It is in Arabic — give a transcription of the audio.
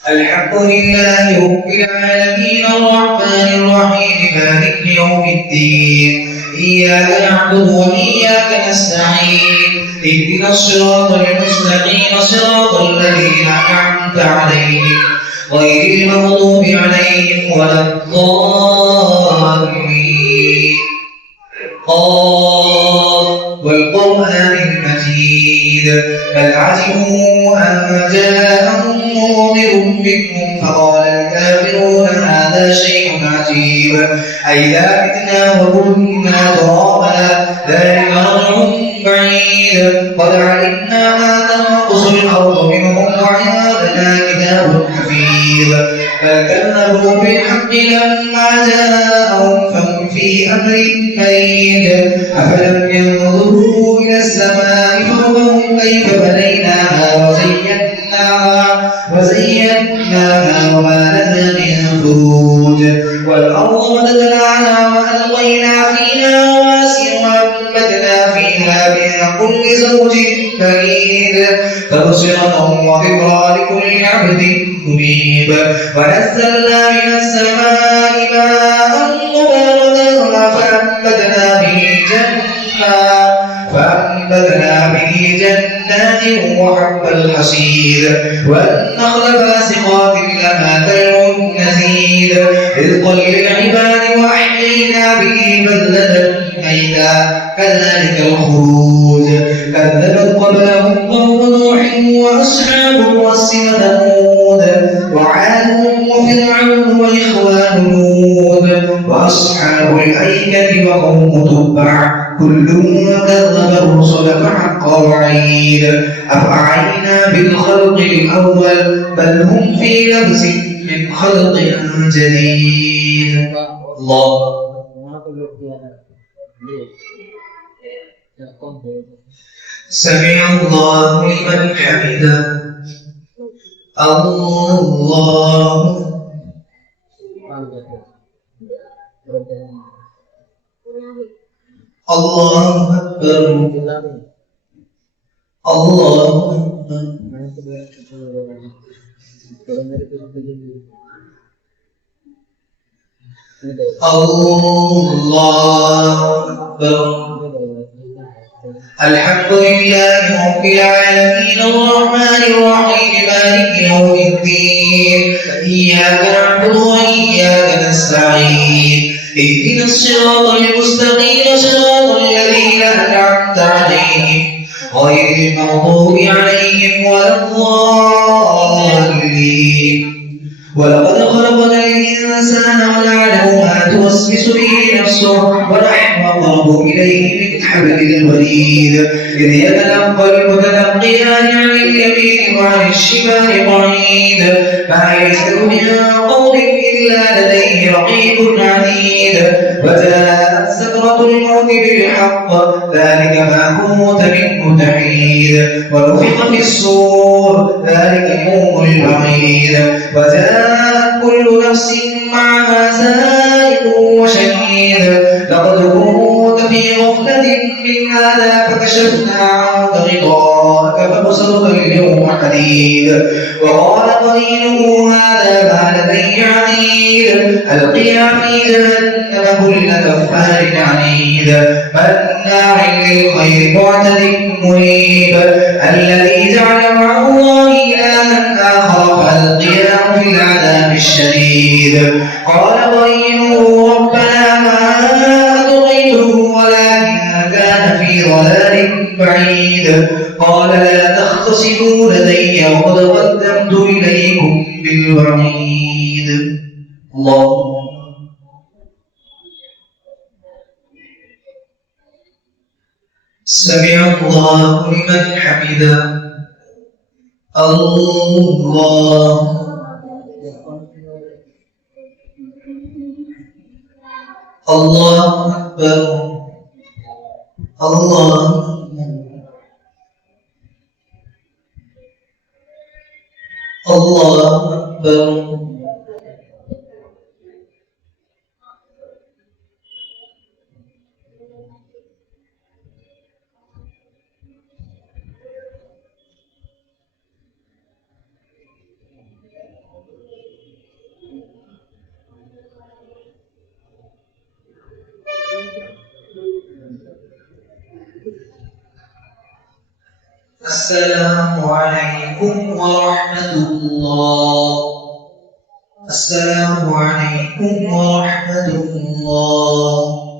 الحمد لله رب العالمين الرحمن الرحيم مالك يوم الدين إياك نعبد وإياك نستعين اهدنا الصراط المستقيم صراط الذين أنعمت عليهم غير المغضوب عليهم ولا الضالين والقرآن المجيد بل عجبوا أن جاءهم منذر منهم فقال الكافرون هذا شيء عجيب أئذا متنا وكنا ترابا ذلك رجع بعيد قد علمنا ما تنقص الأرض منهم وعندنا كتاب حفيظ بل كذبوا بالحق لما جاءهم فهم في أمر مريج أفلم ينظروا إلى السماء فوقهم كيف بنيناها وزيناها وما لها من فروج والأرض مددناها وألقينا فيها رواسي وأنبتنا فيها من كل زوج كريم تبصرة وذكرى لكل عبد منيب ونزلنا من السماء ماء مباركا فأنبتنا به جنات وحب الحصيد والنخل باسقات لها تلع نزيد رزقا للعباد وأحيينا به بلدة ميتا كذلك الخروج كذبت قبلهم قوم نوح وأصحاب الرس وثمود وعاد وفرعون وإخوان لوط وأصحاب الأيكة وقوم تبع كل كذب الرسل فحق وعيد أفعينا بالخلق الأول بل هم في لبس من خلق جديد. الله سمع الله لمن حمده. الله الله أكبر. الله أكبر. الله أكبر. الحمد لله رب العالمين الرحمن الرحيم مالك يوم الدين إياك نعبد وإياك نستعين اهدنا الصراط المستقيم صراط الذين أنعمت عليهم غير المغضوب عليهم ولا الضالين. ولقد خلقنا الإنسان ونعلم ما توسوس به نفسه ونحن أقرب إليه من حبل الوريد إذ يتلقى المتلقيان عن اليمين وعن الشمال قعيد ما يلفظ من قول إلا لديه رقيب عتيد وجاءت سكرة الموت بالحق ذلك ما كنت منه تحيد ونفخ في الصور ذلك يوم الوعيد وجاءت كل نفس معها سائق وشهيد لقد كنت في غفلة من هذا فكشفنا عنك غطاءك فبصرك اليوم حديد وقال قرينه هذا ما لدي عتيد ألقيا في جهنم كل كفار عنيد مناع للخير معتد مريب الذي جعل مع الله إلها آخر فألقياه في العذاب الشديد قال قرينه ربنا ما أطغيته ولكن كان في ضلال بعيد قال لا تختصموا لدي وقد قدمت إليكم بالوعيد. الله سمع الله لمن حمده. الله الله أكبر. الله الله أكبر. السلام عليكم ورحمة الله. السلام عليكم ورحمة الله.